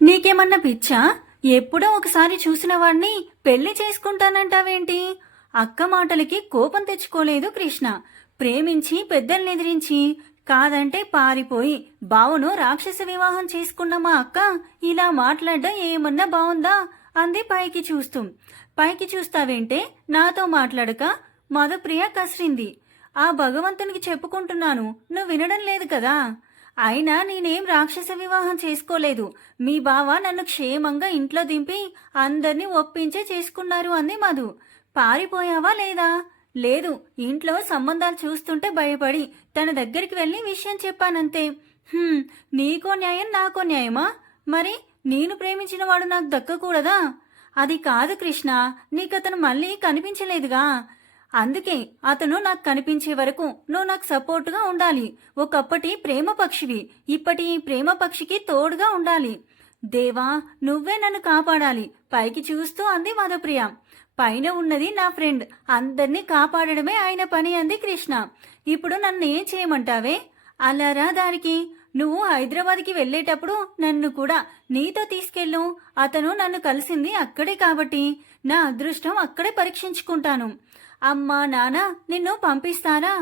నీకేమన్నా పిచ్చా? ఎప్పుడో ఒకసారి చూసిన వాణ్ణి పెళ్లి చేసుకుంటానంటావేంటి? అక్క మాటలకి కోపం తెచ్చుకోలేదు కృష్ణ. ప్రేమించి పెద్దల్నెదిరించి కాదంటే పారిపోయి బావను రాక్షస వివాహం చేసుకున్న మా అక్క ఇలా మాట్లాడడం ఏమన్నా బావుందా? అంది పైకి చూస్తూ. పైకి చూస్తావేంటే? నాతో మాట్లాడక మధుప్రియ కసిరింది. ఆ భగవంతునికి చెప్పుకుంటున్నాను, నువ్వు వినడం లేదు కదా. అయినా నేనేం రాక్షస వివాహం చేసుకోలేదు. మీ బావ నన్ను క్షేమంగా ఇంట్లో దింపి అందర్నీ ఒప్పించే చేసుకున్నారు అంది మధు. పారిపోయావా లేదా? లేదు, ఇంట్లో సంబంధాలు చూస్తుంటే భయపడి తన దగ్గరికి వెళ్ళి విషయం చెప్పానంతే. "హ్మ్, నీకో న్యాయం నాకో న్యాయమా? మరి నేను ప్రేమించిన వాడు నాకు దక్కకూడదా?" అది కాదు కృష్ణ, నీకతను మళ్ళీ కనిపించలేదుగా. అందుకే అతను నాకు కనిపించే వరకు నువ్వు నాకు సపోర్టుగా ఉండాలి. ఒకప్పటి ప్రేమ పక్షివి, ఇప్పటి ప్రేమ పక్షికి తోడుగా ఉండాలి. దేవా, నువ్వే నన్ను కాపాడాలి. పైకి చూస్తూ అంది మధుప్రియ. పైన ఉన్నది నా ఫ్రెండ్, అందర్నీ కాపాడడమే ఆయన పని అంది కృష్ణ. ఇప్పుడు నన్ను ఏం చేయమంటావే? అలారా దారికి. నువ్వు హైదరాబాద్కి వెళ్ళేటప్పుడు నన్ను కూడా నీతో తీసుకెళ్ళు. అతను నన్ను కలిసింది అక్కడే కాబట్టి నా అదృష్టం అక్కడే పరీక్షించుకుంటాను. అమ్మా నాన్న నిన్ను పంపిస్తారా?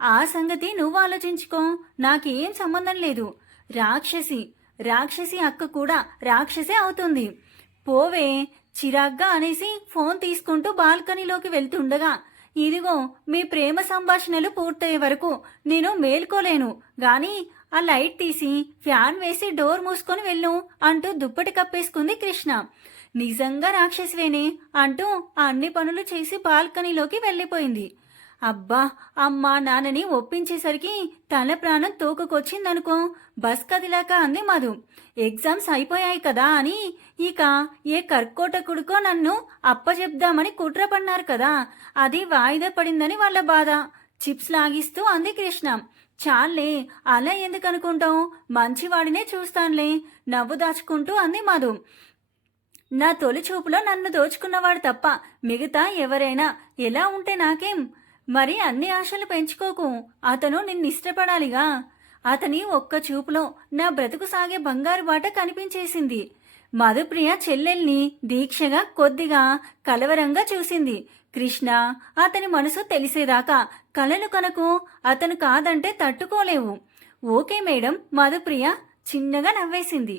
ఆ సంగతి నువ్వు ఆలోచించుకో, నాకేం సంబంధం లేదు. రాక్షసి రాక్షసి అక్క కూడా రాక్షసే అవుతుంది. పోవే, చిరాగ్గా అనేసి ఫోన్ తీసుకుంటూ బాల్కనీలోకి వెళ్తుండగా, ఇదిగో మీ ప్రేమ సంభాషణలు పూర్తయ్యే వరకు నేను మేల్కోలేను గాని ఆ లైట్ తీసి ఫ్యాన్ వేసి డోర్ మూసుకొని వెళ్ళు అంటూ దుప్పటి కప్పేసుకుంది కృష్ణ. నిజంగా రాక్షసివేనే అంటూ అన్ని పనులు చేసి బాల్కనీలోకి వెళ్ళిపోయింది. అబ్బా, అమ్మా నాన్నని ఒప్పించేసరికి తల ప్రాణం తోకకొచ్చిందనుకో. బస్ కదిలాక అంది మధు. ఎగ్జామ్స్ అయిపోయాయి కదా అని ఇక ఏ కర్కోటకుడికో నన్ను అప్పచెప్దామని కుట్ర పన్నారు కదా, అది వాయిదా పడిందని వాళ్ళ బాధ. చిప్స్ లాగిస్తూ అంది కృష్ణ. చాలే, అలా ఎందుకు అనుకుంటావు? మంచివాడినే చూస్తానులే నవ్వు దాచుకుంటూ అంది మధు. నా తొలి చూపులో నన్ను దోచుకున్నవాడు తప్ప మిగతా ఎవరైనా ఎలా ఉంటే నాకేం? మరి అన్ని ఆశలు పెంచుకోకు. అతను నిన్నిష్టపడాలిగా. అతని ఒక్క చూపులో నా బ్రతుకు సాగే బంగారు బాట కనిపించేసింది. మధుప్రియ చెల్లెల్ని దీక్షగా కొద్దిగా కలవరంగా చూసింది. కృష్ణ, అతని మనసు తెలిసేదాకా కలలు కనకు. అతను కాదంటే తట్టుకోలేవు. Okay madam. మధుప్రియ చిన్నగా నవ్వేసింది.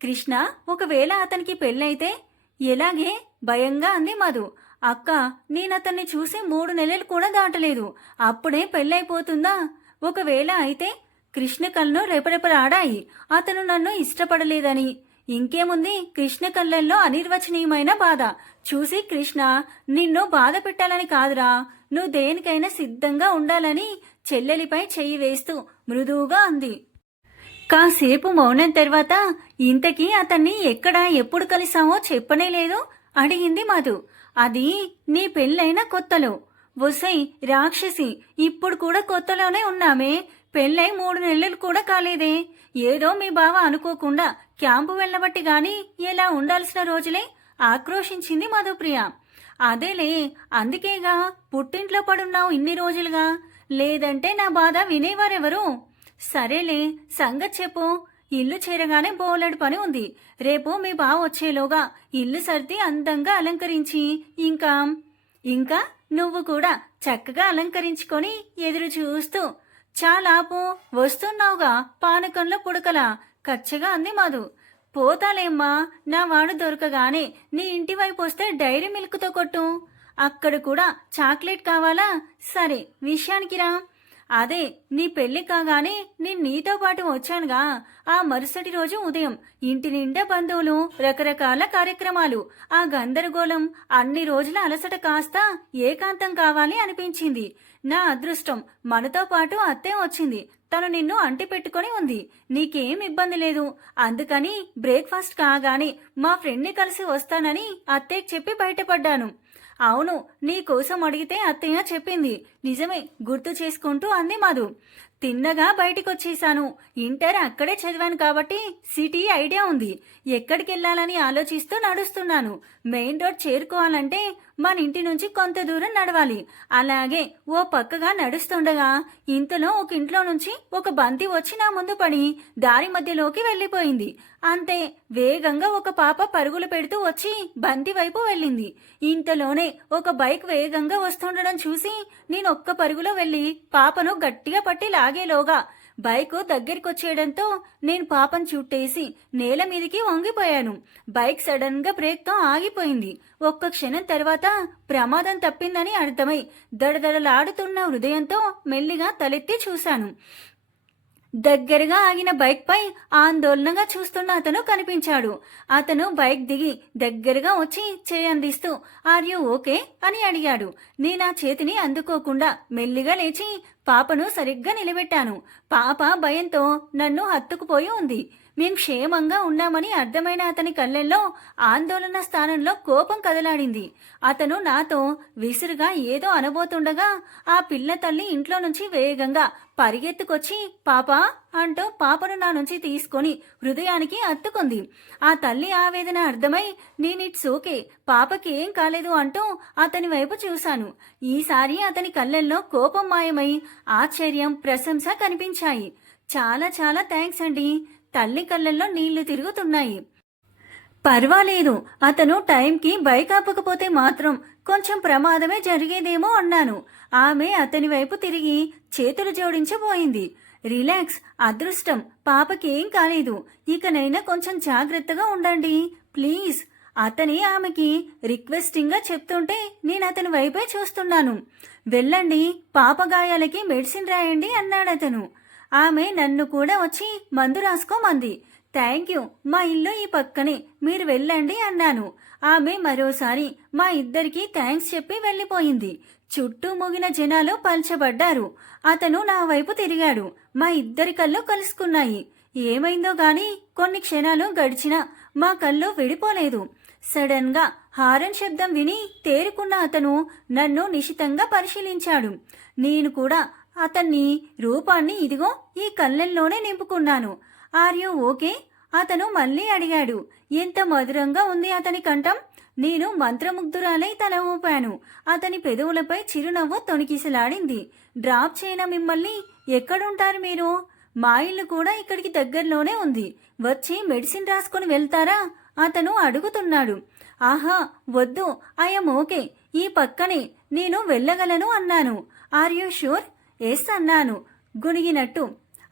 కృష్ణ, ఒకవేళ అతనికి పెళ్ళైతే ఎలాగే? భయంగా అంది మధు. అక్క, నేనతన్ని చూసి 3 నెలలు కూడా దాటలేదు, అప్పుడే పెళ్ళైపోతుందా? ఒకవేళ అయితే? కృష్ణ కళ్ళు రెపరెపలాడాయి. అతను నన్ను ఇష్టపడలేదని. ఇంకేముంది, కృష్ణ కళ్ళల్లో అనిర్వచనీయమైన బాధ. చూసి కృష్ణ, నిన్ను బాధ పెట్టాలని కాదురా, నువ్వు దేనికైనా సిద్ధంగా ఉండాలని చెల్లెలిపై చెయ్యి వేస్తూ మృదువుగా అంది. కాసేపు మౌనం తర్వాత, ఇంతకీ అతన్ని ఎక్కడ ఎప్పుడు కలిసామో చెప్పనే లేదు అడిగింది మధు. అది నీ పెళ్ళైన కొత్తలో. ఒసై రాక్షసి, ఇప్పుడు కూడా కొత్తలోనే ఉన్నామే. పెళ్ళై 3 నెలలు కూడా కాలేదే. ఏదో మీ బావ అనుకోకుండా క్యాంపు వెళ్ళబట్టి గాని ఎలా ఉండాల్సిన రోజులే ఆక్రోశించింది మధుప్రియ. అదేలే, అందుకేగా పుట్టింట్లో పడున్నావు ఇన్ని రోజులుగా. లేదంటే నా బాధ వినేవారెవరు? సరేలే, సంగతి చెప్పు. ఇల్లు చేరగానే బోలెడు పని ఉంది. రేపు మీ బావ వచ్చేలోగా ఇల్లు సర్ది అందంగా అలంకరించి ఇంకా ఇంకా నువ్వు కూడా చక్కగా అలంకరించుకొని ఎదురు చూస్తూ. చాలాపు, వస్తున్నావుగా పానకంలో పుడకలా కచ్చగా అంది మధు. పోతాలేమ్మా, నా వాడు దొరకగానే నీ ఇంటి వైపు వస్తే డైరీ మిల్క్తో కొట్టు. అక్కడ కూడా చాక్లెట్ కావాలా? సరే, విషయానికి రా. అదే, నీ పెళ్లి కాగానే నేను నీతో పాటు వచ్చానుగా. ఆ మరుసటి రోజు ఉదయం ఇంటి నిండా బంధువులు, రకరకాల కార్యక్రమాలు. ఆ గందరగోళం, అన్ని రోజుల అలసట కాస్త ఏకాంతం కావాలి అనిపించింది. నా అదృష్టం, మనతో పాటు అత్తే వచ్చింది. తను నిన్ను అంటి పెట్టుకుని ఉంది. నీకేం ఇబ్బంది లేదు. అందుకని బ్రేక్ఫాస్ట్ కాగానే మా ఫ్రెండ్ని కలిసి వస్తానని అత్తయ్యకి చెప్పి బయటపడ్డాను. అవును, నీ కోసం అడిగితే అత్తయ్య చెప్పింది. నిజమే, గుర్తు చేసుకుంటూ అంది మధు. తిన్నగా బయటికొచ్చేశాను. ఇంటర్ అక్కడే చదివాను కాబట్టి సిటీ ఐడియా ఉంది. ఎక్కడికి వెళ్ళాలని ఆలోచిస్తూ నడుస్తున్నాను. మెయిన్ రోడ్ చేరుకోవాలంటే మన ఇంటి నుంచి కొంత దూరం నడవాలి. అలాగే ఓ పక్కగా నడుస్తుండగా ఇంతలో ఒక ఇంట్లో నుంచి ఒక బంతి వచ్చి నా ముందు పడి దారి మధ్యలోకి వెళ్ళిపోయింది. అంతే, వేగంగా ఒక పాప పరుగులు పెడుతూ వచ్చి బంతి వైపు వెళ్ళింది. ఇంతలోనే ఒక బైక్ వేగంగా వస్తుండడం చూసి నేను ఒక్క పరుగులో వెళ్లి పాపను గట్టిగా పట్టి లాగేలోగా బైకు దగ్గరికొచ్చేయడంతో నేను పాపను చుట్టేసి నేల మీదికి వంగిపోయాను. బైక్ సడన్ గా బ్రేక్తో ఆగిపోయింది. ఒక్క క్షణం తర్వాత ప్రమాదం తప్పిందని అర్థమై దడదడలాడుతున్న హృదయంతో మెల్లిగా తలెత్తి చూశాను. దగ్గరగా ఆగిన బైక్ పై ఆందోళనగా చూస్తున్న అతను కనిపించాడు. అతను బైక్ దిగి దగ్గరగా వచ్చి చేయందిస్తూ ఆర్ యు ఓకే అని అడిగాడు. నేనా చేతిని అందుకోకుండా మెల్లిగా లేచి పాపను సరిగ్గా నిలబెట్టాను. పాప భయంతో నన్ను హత్తుకుపోయి ఉంది. మేం క్షేమంగా ఉన్నామని అర్థమైన అతని కళ్ళల్లో ఆందోళన స్థానంలో కోపం కదలాడింది. అతను నాతో విసురుగా ఏదో అనబోతుండగా ఆ పిల్ల తల్లి ఇంట్లో నుంచి వేగంగా పరిగెత్తుకొచ్చి పాపా అంటూ పాపను నా నుంచి తీసుకొని హృదయానికి అత్తుకుంది. ఆ తల్లి ఆవేదన అర్థమై నేనిట్స్ ఓకే, పాపకి ఏం కాలేదు అంటూ అతని వైపు చూశాను. ఈసారి అతని కళ్ళల్లో కోపం మాయమై ఆశ్చర్యం, ప్రశంస కనిపించాయి. చాలా చాలా థ్యాంక్స్ అండి. తల్లి కళ్ళల్లో నీళ్లు తిరుగుతున్నాయి. పర్వాలేదు, అతను టైంకి బైక్ ఆపకపోతే మాత్రం కొంచెం ప్రమాదమే జరిగేదేమో అన్నాను. ఆమె అతని వైపు తిరిగి చేతులు జోడించబోయింది. రిలాక్స్, అదృష్టం, పాపకేం కాలేదు. ఇకనైనా కొంచెం జాగ్రత్తగా ఉండండి ప్లీజ్. అతని ఆమెకి రిక్వెస్టింగ్ గా చెప్తుంటే నేను అతని వైపే చూస్తున్నాను. వెళ్ళండి, పాప గాయాలకి మెడిసిన్ రాయండి అన్నాడతను. ఆమె నన్ను కూడా వచ్చి మందు రాసుకోమంది. థ్యాంక్ యూ, మా ఇల్లు ఈ పక్కనే, మీరు వెళ్ళండి అన్నాను. ఆమె మరోసారి మా ఇద్దరికి థ్యాంక్స్ చెప్పి వెళ్ళిపోయింది. చుట్టూ మూగిన జనాలు పల్చబడ్డారు. అతను నా వైపు తిరిగాడు. మా ఇద్దరి కళ్ళు కలుసుకున్నాయి. ఏమైందో గాని కొన్ని క్షణాలు గడిచినా మా కళ్ళు విడిపోలేదు. సడన్ గా హారన్ శబ్దం విని తేరుకున్న అతను నన్ను నిశితంగా పరిశీలించాడు. నేను కూడా అతన్ని రూపాన్ని ఇదిగో ఈ కళ్ళల్లోనే నింపుకున్నాను. Are you okay? అతను మళ్ళీ అడిగాడు. ఎంత మధురంగా ఉంది అతని కంఠం. నేను మంత్రముగ్ధురాలై తల ఊపాను. అతని పెదవులపై చిరునవ్వు తొణికిసలాడింది. డ్రాప్ చేయన మిమ్మల్ని? ఎక్కడుంటారు మీరు? మా ఇల్లు కూడా ఇక్కడికి దగ్గరలోనే ఉంది. వచ్చి మెడిసిన్ రాసుకుని వెళ్తారా? అతను అడుగుతున్నాడు. ఆహా వద్దు, ఐఎమ్ ఓకే, ఈ పక్కనే, నేను వెళ్ళగలను అన్నాను. Are you sure? ఎస్ అన్నాను గునిగినట్టు.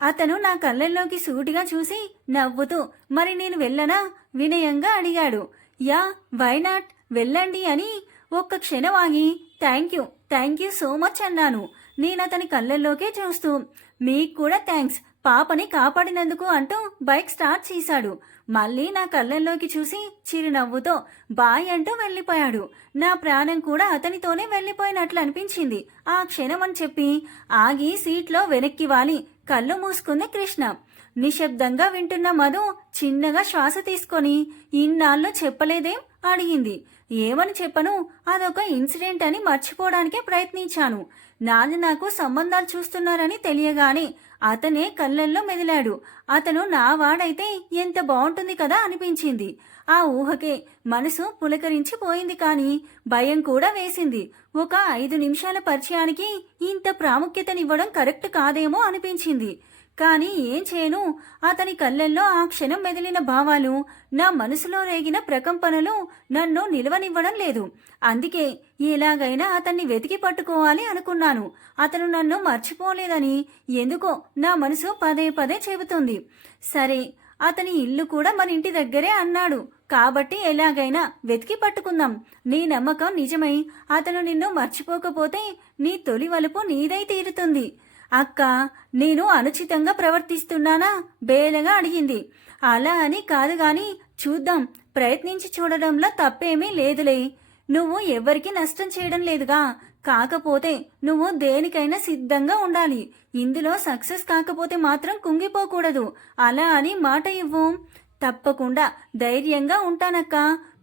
అతను నా కళ్ళల్లోకి సూటిగా చూసి నవ్వుతూ మరి నేను వెళ్ళనా వినయంగా అడిగాడు. యా, వై నాట్, వెళ్ళండి అని ఒక్క క్షణం ఆగి థ్యాంక్ యూ సో మచ్ అన్నాను. నేనతని కళ్ళల్లోకే చూస్తూ మీకు కూడా థ్యాంక్స్, పాపని కాపాడినందుకు అంటూ బైక్ స్టార్ట్ చేశాడు. మళ్ళీ నా కళ్ళల్లోకి చూసి చిరునవ్వుతో బాయ్ అంటూ వెళ్ళిపోయాడు. నా ప్రాణం కూడా అతనితోనే వెళ్ళిపోయినట్లు అనిపించింది ఆ క్షణం అని చెప్పి ఆగి సీట్లో వెనక్కి వాలి కళ్ళు మూసుకుంది కృష్ణ. నిశ్శబ్దంగా వింటున్న మధు చిన్నగా శ్వాస తీసుకొని ఇన్నాళ్ళు చెప్పలేదేం అడిగింది. ఏమని చెప్పను, అదొక ఇన్సిడెంట్ అని మర్చిపోవడానికే ప్రయత్నించాను. నాన్న నాకు సంబంధాలు చూస్తున్నారని తెలియగానే అతనే కళ్ళల్లో మెదిలాడు. అతను నా వాడైతే ఎంత బాగుంటుంది కదా అనిపించింది. ఆ ఊహకే మనసు పులకరించిపోయింది. కానీ భయం కూడా వేసింది. ఒక 5 నిమిషాల పరిచయానికి ఇంత ప్రాముఖ్యతనివ్వడం కరెక్ట్ కాదేమో అనిపించింది. కానీ ఏం చేయను, అతని కళ్ళల్లో ఆ క్షణం మెదిలిన భావాలు, నా మనసులో రేగిన ప్రకంపనలు నన్ను నిలవనివ్వడం లేదు. అందుకే ఎలాగైనా అతన్ని వెతికి పట్టుకోవాలి అనుకున్నాను. అతను నన్ను మర్చిపోలేదని ఎందుకో నా మనసు పదే పదే చెబుతుంది. సరే, అతని ఇల్లు కూడా మన ఇంటి దగ్గరే అన్నాడు కాబట్టి ఎలాగైనా వెతికి పట్టుకుందాం. నీ నమ్మకం నిజమై అతను నిన్ను మర్చిపోకపోతే నీ తొలి వలుపు నీదై తీరుతుంది. అక్క, నేను అనుచితంగా ప్రవర్తిస్తున్నానా బేలగా అడిగింది. అలా అని కాదు గాని చూద్దాం, ప్రయత్నించి చూడడంలో తప్పేమీ లేదులే. నువ్వు ఎవరికి నష్టం చేయడం లేదుగా. కాకపోతే నువ్వు దేనికైనా సిద్ధంగా ఉండాలి. ఇందులో సక్సెస్ కాకపోతే మాత్రం కుంగిపోకూడదు. అలా అని మాట ఇవ్వు. తప్పకుండా ధైర్యంగా ఉంటానక్క.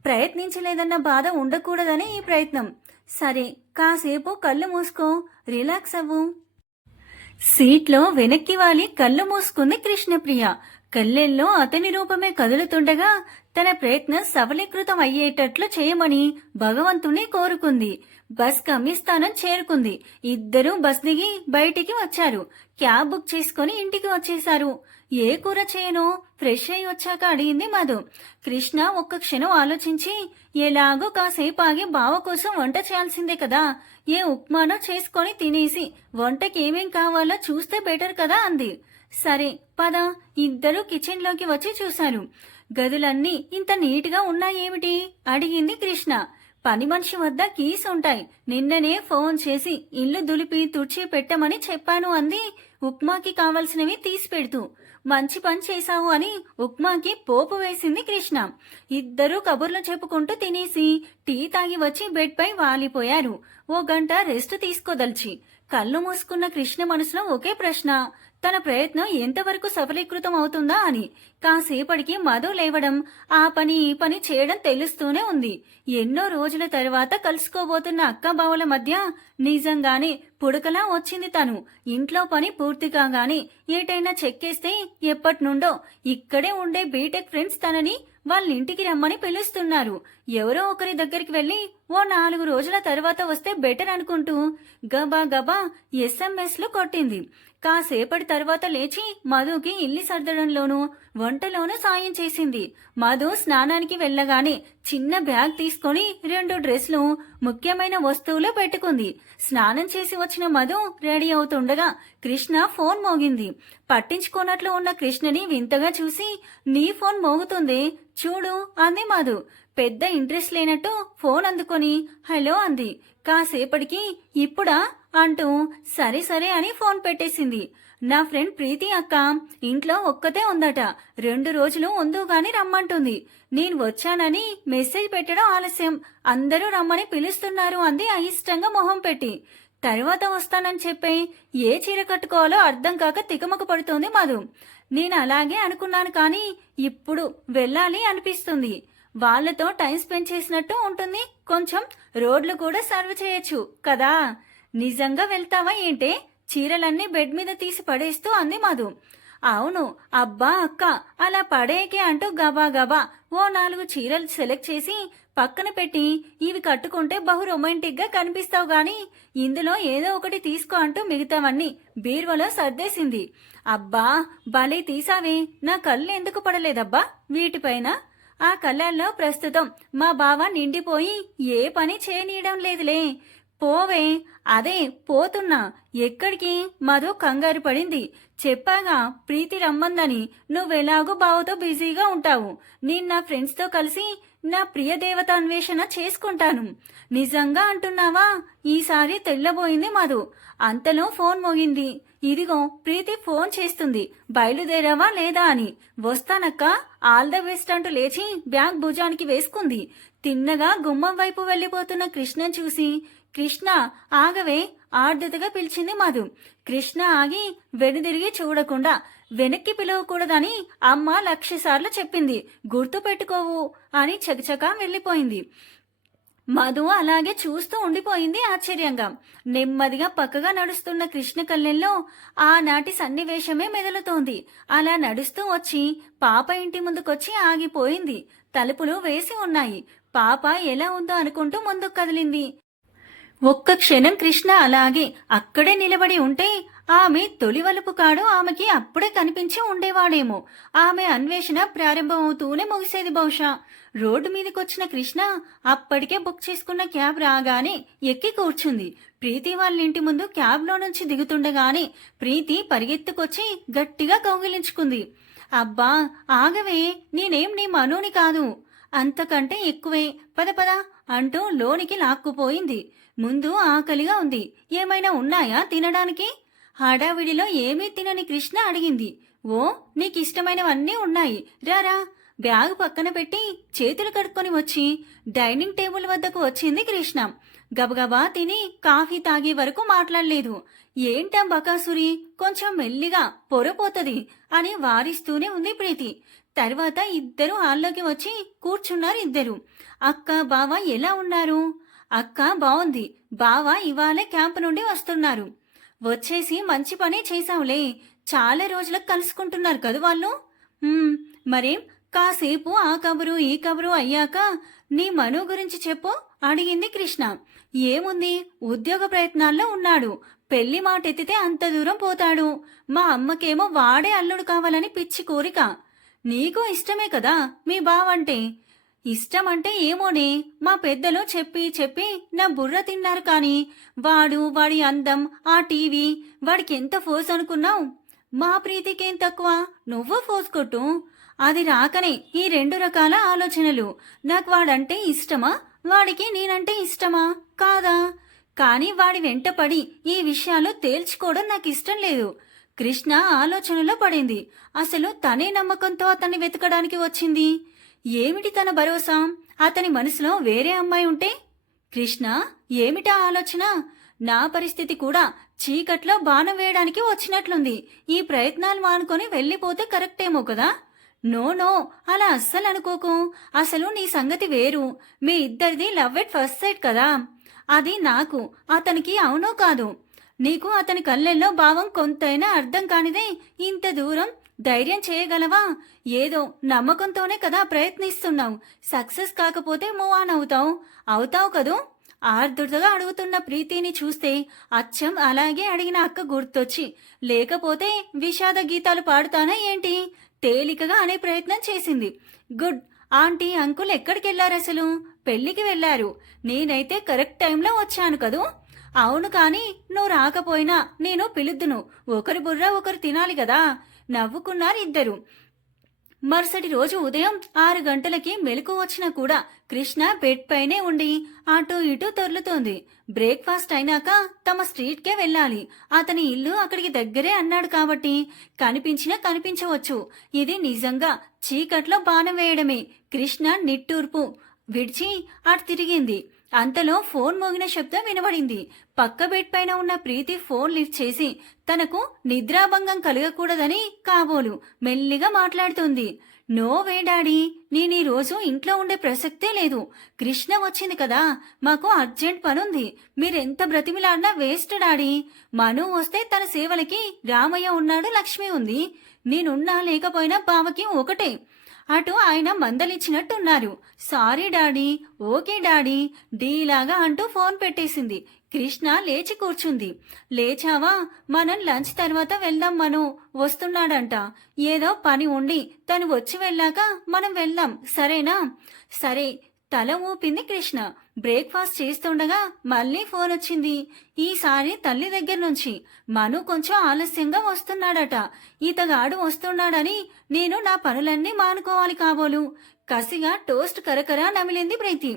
ప్రయత్నించలేదన్న బాధ ఉండకూడదని ఈ ప్రయత్నం. సరే, కాసేపు కళ్ళు మూసుకో, రిలాక్స్ అవ్వు. సీట్లో వెనక్కి వాలి కళ్ళు మూసుకుంది కృష్ణప్రియ. కళ్ళెల్లో అతని రూపమే కదులుతుండగా తన ప్రయత్నం సఫలీకృతం అయ్యేటట్లు చేయమని భగవంతుణ్ణి కోరుకుంది. బస్ గమ్యస్థానం చేరుకుంది. ఇద్దరూ బస్ దిగి బయటికి వచ్చారు. క్యాబ్ బుక్ చేసుకుని ఇంటికి వచ్చేశారు. ఏ కూర చేయను ఫ్రెష్ అయి వచ్చాక అడిగింది మధు. కృష్ణ ఒక్క క్షణం ఆలోచించి, ఎలాగో కాసేపు ఆగి బావ కోసం వంట చేయాల్సిందే కదా, ఏ ఉప్మానో చేసుకొని తినేసి వంటకి ఏమేం కావాలో చూస్తే బెటర్ కదా అంది. సరే పద. ఇద్దరూ కిచెన్లోకి వచ్చి చూశారు. గదులన్నీ ఇంత నీట్గా ఉన్నాయేమిటి అడిగింది కృష్ణ. పని మనిషి వద్ద కీస్ ఉంటాయి, నిన్ననే ఫోన్ చేసి ఇల్లు దులిపి తుడిచి పెట్టమని చెప్పాను అంది ఉప్మాకి కావలసినవి తీసి పెడుతూ. మంచి పని చేశావు అని ఉప్మాకి పోపు వేసింది కృష్ణ. ఇద్దరూ కబుర్లు చెప్పుకుంటూ తినేసి టీ తాగి వచ్చి బెడ్ పై వాలిపోయారు. ఓ గంట రెస్ట్ తీసుకోదల్చి కళ్ళు మూసుకున్న కృష్ణ మనసులో ఒకే ప్రశ్న, తన ప్రయత్నం ఎంతవరకు సఫలీకృతం అవుతుందా అని. కాసేపటికి మధు లేవడం, ఆ పని ఈ పని చేయడం తెలుస్తూనే ఉంది. ఎన్నో రోజుల తర్వాత కలుసుకోబోతున్న అక్క బావల మధ్య నిజంగానే పుడకలా వచ్చింది తను. ఇంట్లో పని పూర్తి కాగానే ఏటైనా చెక్కేస్తే ఎప్పటినుండో ఇక్కడే ఉండే బీటెక్ ఫ్రెండ్స్ తనని వాళ్ళ ఇంటికి రమ్మని పిలుస్తున్నారు. ఎవరో ఒకరి దగ్గరికి వెళ్లి ఓ 4 రోజుల తర్వాత వస్తే బెటర్ అనుకుంటూ గబా గబా ఎస్ఎంఎస్లు కొట్టింది. కాసేపటి తర్వాత లేచి మధుకి ఇల్లు సర్దడంలోనూ వంటలోనూ సాయం చేసింది. మధు స్నానానికి వెళ్ళగానే చిన్న బ్యాగ్ తీసుకొని 2 డ్రెస్లు, ముఖ్యమైన వస్తువులు పెట్టుకుంది. స్నానం చేసి వచ్చిన మధు రెడీ అవుతుండగా కృష్ణ ఫోన్ మోగింది. పట్టించుకోనట్లు ఉన్న కృష్ణని వింతగా చూసి, నీ ఫోన్ మోగుతుంది చూడు అంది మధు. పెద్ద ఇంట్రెస్ట్ లేనట్టు ఫోన్ అందుకొని హలో అంది. కాసేపటికి ఇప్పుడా అంటూ సరే సరే అని ఫోన్ పెట్టేసింది. నా ఫ్రెండ్ ప్రీతి అక్క ఇంట్లో ఒక్కతే ఉందట, 2 రోజులు ఉందుగాని రమ్మంటుంది. నేను వచ్చానని మెసేజ్ పెట్టడం ఆలస్యం, అందరూ రమ్మని పిలుస్తున్నారు అంది అయిష్టంగా మొహం పెట్టి. తర్వాత వస్తానని చెప్పే ఏ చీర కట్టుకోవాలో అర్థం కాక తికమక పడుతోంది మధు. నేను అలాగే అనుకున్నాను కానీ ఇప్పుడు వెళ్ళాలి అనిపిస్తుంది. వాళ్లతో టైం స్పెండ్ చేసినట్టు ఉంటుంది, కొంచెం రోడ్లు కూడా సర్వ్ చేయొచ్చు కదా. నిజంగా వెళ్తావా ఏంటే చీరలన్నీ బెడ్ మీద తీసి పడేస్తూ అంది మధు. అవును అబ్బా అక్క అలా పడేకే అంటూ గబా గబా ఓ 4 చీరలు సెలెక్ట్ చేసి పక్కన పెట్టి, ఇవి కట్టుకుంటే బహు రొమాంటిక్ గా కనిపిస్తావు గాని ఇందులో ఏదో ఒకటి తీసుకో అంటూ మిగతావన్నీ బీరువలో సర్దేసింది. అబ్బా భలే తీసావే, నా కళ్ళు ఎందుకు పడలేదబ్బా వీటిపైన. ఆ కళ్ళల్లో ప్రస్తుతం మా బావ నిండిపోయి ఏ పని చేయనీయడం లేదులే. పోవే. అదే పోతున్నా. ఎక్కడికి మధు కంగారు పడింది. చెప్పాగా ప్రీతి రమ్మందని, నువ్వెలాగూ బావతో బిజీగా ఉంటావు. నేను నా ఫ్రెండ్స్తో కలిసి నా ప్రియ దేవత అన్వేషణ చేసుకుంటాను. నిజంగా అంటున్నావా? ఈసారి తెల్లబోయింది మధు. అంతలో ఫోన్ మోగింది. ఇదిగో ప్రీతి ఫోన్ చేస్తుంది, బయలుదేరావా లేదా అని. వస్తానక్క ఆల్ ద బెస్ట్ అంటూ లేచి బ్యాగ్ భుజానికి వేసుకుంది. తిన్నగా గుమ్మం వైపు వెళ్లిపోతున్న కృష్ణను చూసి, కృష్ణ ఆగవే ఆర్ద్రతగా పిలిచింది మధు. కృష్ణ ఆగి వెనుదిరిగి చూడకుండా, వెనక్కి పిలవకూడదని అమ్మ 1,00,000 సార్లు చెప్పింది, గుర్తు పెట్టుకోవు అని చకచకా వెళ్లిపోయింది. మధు అలాగే చూస్తూ ఉండిపోయింది ఆశ్చర్యంగా. నెమ్మదిగా పక్కగా నడుస్తున్న కృష్ణ కళ్ళెల్లో ఆనాటి సన్నివేశమే మెదులుతోంది. అలా నడుస్తూ వచ్చి పాప ఇంటి ముందుకొచ్చి ఆగిపోయింది. తలుపులు వేసి ఉన్నాయి. పాప ఎలా ఉందో అనుకుంటూ ముందుకు కదిలింది. ఒక్క క్షణం కృష్ణ అలాగే అక్కడే నిలబడి ఉంటే ఆమె తొలివలుపు కాడు ఆమెకి అప్పుడే కనిపించి ఉండేవాడేమో. ఆమె అన్వేషణ ప్రారంభమవుతూనే ముగిసేది బహుశా. రోడ్డు మీదకొచ్చిన కృష్ణ అప్పటికే బుక్ చేసుకున్న క్యాబ్ రాగానే ఎక్కి కూర్చుంది. ప్రీతి వాళ్ళ ఇంటి ముందు క్యాబ్లో నుంచి దిగుతుండగానే ప్రీతి పరిగెత్తుకొచ్చి గట్టిగా కౌగిలించుకుంది. అబ్బా ఆగవే, నేనేం నీ మనోని కాదు, అంతకంటే ఎక్కువే, పద పద అంటూ లోనికి లాక్కుపోయింది. ముందు ఆకలిగా ఉంది, ఏమైనా ఉన్నాయా తినడానికి? హడావిడిలో ఏమీ తినని కృష్ణ అడిగింది. ఓ నీకిష్టమైనవన్నీ ఉన్నాయి, రారా. బ్యాగ్ పక్కన పెట్టి చేతులు కడుక్కొని వచ్చి డైనింగ్ టేబుల్ వద్దకు వచ్చింది కృష్ణ. గబగబా తిని కాఫీ తాగే వరకు మాట్లాడలేదు. ఏంటా బకాసురి, కొంచెం మెల్లిగా పొరపోతది అని వారిస్తూనే ఉంది ప్రీతి. తర్వాత ఇద్దరు హాల్లోకి వచ్చి కూర్చున్నారు ఇద్దరు. అక్క బావ ఎలా ఉన్నారు? అక్క బావుంది, బావ ఇవాళే క్యాంపు నుండి వస్తున్నారు. వచ్చేసి మంచి పనే చేశావులే, చాలా రోజులకు కలుసుకుంటున్నారు కదా వాళ్ళు. మరేం, కాసేపు ఆ కబురు ఈ కబురు అయ్యాక నీ మను గురించి చెప్పు అడిగింది కృష్ణ. ఏముంది, ఉద్యోగ ప్రయత్నాల్లో ఉన్నాడు, పెళ్లి మాట ఎత్తితే అంత దూరం పోతాడు. మా అమ్మకేమో వాడే అల్లుడు కావాలని పిచ్చి కోరిక. నీకు ఇష్టమే కదా మీ బావంటే. ఇష్టమంటే ఏమోనే, మా పెద్దలు చెప్పి చెప్పి నా బుర్ర తిన్నారు. కానీ వాడి అందం, ఆ టీవీ, వాడికి ఎంత ఫోర్స్ అనుకున్నావు? మా ప్రీతికేం తక్కువ, నువ్వు ఫోర్స్ కొట్టు. అది రాకనే ఈ 2 రకాల ఆలోచనలు. నాకు వాడంటే ఇష్టమా, వాడికి నేనంటే ఇష్టమా కాదా? కానీ వాడి వెంట పడి ఈ విషయాలు తేల్చుకోవడం నాకు ఇష్టం లేదు. కృష్ణ ఆలోచనలో పడింది. అసలు తనే నమ్మకంతో అతన్ని వెతకడానికి వచ్చింది. ఏమిటి తన భరోసా? అతని మనసులో వేరే అమ్మాయి ఉంటే? కృష్ణ, ఏమిటా ఆలోచన? నా పరిస్థితి కూడా చీకట్లో బాణం వేయడానికి వచ్చినట్లుంది. ఈ ప్రయత్నాలు మానుకొని వెళ్ళిపోతే కరెక్టేమో కదా? నో నో, అలా అస్సలు అనుకోకు. అసలు నీ సంగతి వేరు. మీ ఇద్దరిది లవ్ ఎట్ ఫస్ట్ సైట్ కదా. అది నాకు, అతనికి అవునో కాదు. నీకు అతని కళ్ళల్లో భావం కొంతైనా అర్థం కానిదే ఇంత దూరం ధైర్యం చేయగలవా? ఏదో నమ్మకంతోనే కదా ప్రయత్నిస్తున్నావు. సక్సెస్ కాకపోతే మూవ్ ఆన్ అవుతావు కదూ? ఆర్దుడుగా అడుగుతున్న ప్రీతిని చూస్తే అచ్చం అలాగే అడిగిన అక్క గుర్తొచ్చి, లేకపోతే విషాద గీతాలు పాడుతానా ఏంటి? తేలికగా అనే ప్రయత్నం చేసింది. గుడ్. ఆంటీ అంకుల్ ఎక్కడికెళ్లారు? అసలు పెళ్లికి వెళ్లారు. నేనైతే కరెక్ట్ టైంలో వచ్చాను కదూ? అవును, కానీ నువ్వు రాకపోయినా నేను పిలుద్దును. ఒకరి బుర్ర ఒకరు తినాలి కదా. నవ్వుకున్నారు ఇద్దరు. మరుసటి రోజు ఉదయం 6 గంటలకి మెలకు వచ్చినా కూడా కృష్ణ బెడ్ పైనే ఉండి అటూ ఇటూ తొర్లుతోంది. బ్రేక్ఫాస్ట్ అయినాక తమ స్ట్రీట్కే వెళ్ళాలి. అతని ఇల్లు అక్కడికి దగ్గరే అన్నాడు కాబట్టి కనిపించినా కనిపించవచ్చు. ఇది నిజంగా చీకట్లో బాణం వేయడమే. కృష్ణ నిట్టూర్పు విడిచి అటు తిరిగింది. అంతలో ఫోన్ మోగిన శబ్దం వినబడింది. పక్క బెడ్ పైన ఉన్న ప్రీతి ఫోన్ లిఫ్ట్ చేసి తనకు నిద్రాభంగం కలగకూడదని కాబోలు మెల్లిగా మాట్లాడుతుంది. నో వే డాడీ, నేను ఈ రోజు ఇంట్లో ఉండే ప్రసక్తే లేదు. కృష్ణ వచ్చింది కదా, మాకు అర్జెంట్ పనుంది. మీరెంత బ్రతిమిలాడినా వేస్ట్ డాడీ. మను వస్తే తన సేవలకి రామయ్య ఉన్నాడు, లక్ష్మి ఉంది. నేనున్నా లేకపోయినా బావకి ఒకటే. అటు ఆయన మందలిచ్చినట్టున్నారు. సారీ డాడీ, ఓకే డాడీ, డీలాగా అంటూ ఫోన్ పెట్టేసింది. కృష్ణ లేచి కూర్చుంది. లేచావా? మనం లంచ్ తర్వాత వెళ్దాం. మను వస్తున్నాడంట. ఏదో పని ఉండి తను వచ్చి వెళ్ళాక మనం వెళ్దాం, సరేనా? సరే, తల ఊపింది కృష్ణ. బ్రేక్ఫాస్ట్ చేస్తుండగా మళ్ళీ ఫోన్ వచ్చింది. ఈసారి తల్లి దగ్గర నుంచి. మను కొంచెం ఆలస్యంగా వస్తున్నాడట. ఈతగాడు వస్తున్నాడని నేను నా పనులన్నీ మానుకోవాలి కాబోలు. కసిగా టోస్ట్ కరకరా నమిలింది ప్రీతి.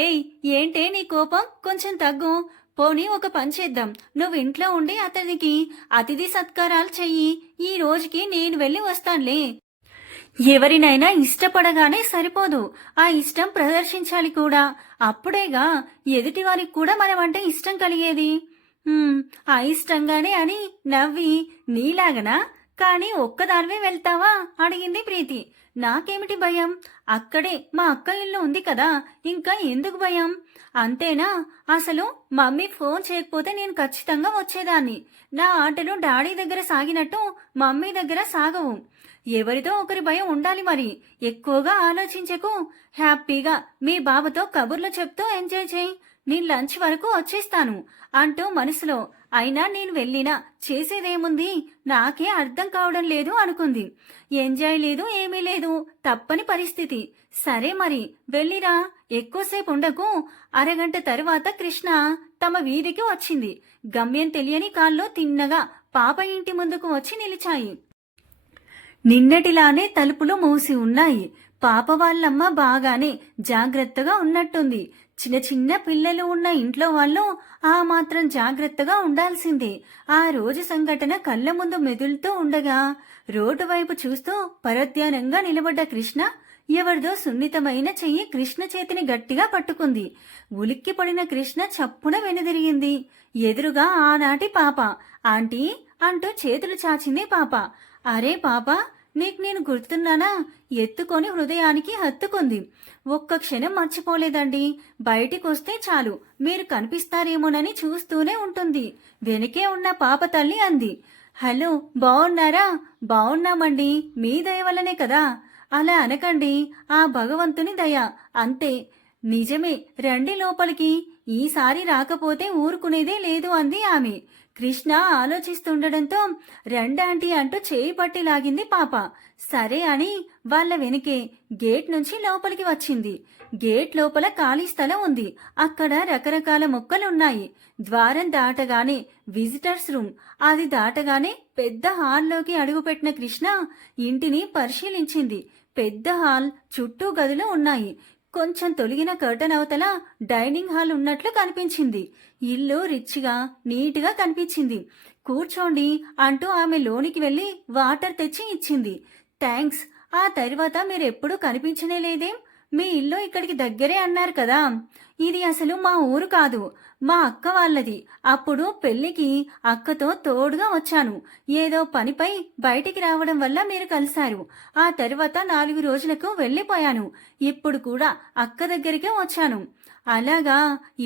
ఏయ్, ఏంటే నీ కోపం? కొంచెం తగ్గు. పోనీ ఒక పని చేద్దాం. నువ్వు ఇంట్లో ఉండి అతనికి అతిథి సత్కారాలు చెయ్యి. ఈ రోజుకి నేను వెళ్ళి వస్తానులే. ఎవరినైనా ఇష్టపడగానే సరిపోదు, ఆ ఇష్టం ప్రదర్శించాలి కూడా. అప్పుడేగా ఎదుటివారికి కూడా మనమంటే ఇష్టం కలిగేది. ఆ ఇష్టంగానే అని నవ్వి, నీలాగనా? కానీ ఒక్కదానివే వెళ్తావా? అడిగింది ప్రీతి. నాకేమిటి భయం? అక్కడే మా అక్క ఇల్లు ఉంది కదా, ఇంకా ఎందుకు భయం? అంతేనా? అసలు మమ్మీ ఫోన్ చేయకపోతే నేను ఖచ్చితంగా వచ్చేదాన్ని. నా ఆటలు డాడీ దగ్గర సాగినట్టు మమ్మీ దగ్గర సాగవు. ఎవరితో ఒకరి భయం ఉండాలి మరి. ఎక్కువగా ఆలోచించకు. హ్యాపీగా మీ బాబుతో కబుర్లు చెప్తూ ఎంజాయ్ చేయి. నేను లంచ్ వరకు వచ్చేస్తాను అంటూ మనసులో, అయినా నేను వెళ్ళినా చేసేదేముంది, నాకే అర్థం కావడం లేదు అనుకుంది. ఎంజాయ్ లేదు, ఏమీ లేదు, తప్పని పరిస్థితి. సరే మరి వెళ్ళిరా, ఎక్కువసేపు ఉండకు. అరగంట తరువాత కృష్ణ తమ వీధికి వచ్చింది. గమ్యం తెలియని కాల్లో తిన్నగా పాప ఇంటి ముందుకు వచ్చి నిలిచాయి. నిన్నటిలానే తలుపులు మూసి ఉన్నాయి. పాప వాళ్ళమ్మ బాగానే జాగ్రత్తగా ఉన్నట్టుంది. చిన్న చిన్న పిల్లలు ఉన్న ఇంట్లో వాళ్ళు ఆ మాత్రం జాగ్రత్తగా ఉండాల్సిందే. ఆ రోజు సంఘటన కళ్ళ ముందు మెదులుతూ ఉండగా రోడ్డు వైపు చూస్తూ పరధ్యానంగా నిలబడ్డ కృష్ణ ఎవరిదో సున్నితమైన చెయ్యి కృష్ణ చేతిని గట్టిగా పట్టుకుంది. ఉలిక్కి పడిన కృష్ణ చప్పున వెనుదిరిగింది. ఎదురుగా ఆనాటి పాప. ఆంటీ అంటూ చేతులు చాచింది పాప. అరే పాప, నీకు నేను గుర్తున్నానా? ఎత్తుకొని హృదయానికి హత్తుకుంది. ఒక్క క్షణం మర్చిపోలేదండి. బయటికి వస్తే చాలు మీరు కనిపిస్తారేమోనని చూస్తూనే ఉంటుంది. వెనకే ఉన్న పాప తల్లి అంది. హలో, బాగున్నారా? బాగున్నామండి, మీ దయ వల్లనే కదా. అలా అనకండి, ఆ భగవంతుని దయ అంతే. నిజమే, రండి లోపలికి. ఈసారి రాకపోతే ఊరుకునేదే లేదు అంది ఆమె. కృష్ణ ఆలోచిస్తుండడంతో రెండాంటీ అంటూ చేయి పట్టి లాగింది పాప. సరే అని వాళ్ళ వెనుకే గేట్ నుంచి లోపలికి వచ్చింది. గేట్ లోపల ఖాళీ స్థలం ఉంది. అక్కడ రకరకాల మొక్కలున్నాయి. ద్వారం దాటగానే విజిటర్స్ రూమ్, అది దాటగానే పెద్ద హాల్లోకి అడుగుపెట్టిన కృష్ణ ఇంటిని పరిశీలించింది. పెద్ద హాల్ చుట్టూ గదులు ఉన్నాయి. కొంచెం తొలగిన కర్టన్ అవతల డైనింగ్ హాల్ ఉన్నట్లు కనిపించింది. ఇల్లు రిచ్గా నీట్గా కనిపించింది. కూర్చోండి అంటూ ఆమె లోనికి వెళ్లి వాటర్ తెచ్చి ఇచ్చింది. థ్యాంక్స్. ఆ తర్వాత మీరెప్పుడూ కనిపించనే లేదేం? మీ ఇల్లు ఇక్కడికి దగ్గరే అన్నారు కదా. ఇది అసలు మా ఊరు కాదు, మా అక్క వాళ్ళది. అప్పుడు పెళ్లికి అక్కతో తోడుగా వచ్చాను. ఏదో పనిపై బయటికి రావడం వల్ల మీరు కలిశారు. ఆ తర్వాత 4 రోజులకు వెళ్ళిపోయాను. ఇప్పుడు కూడా అక్క దగ్గరికే వచ్చాను. అలాగా,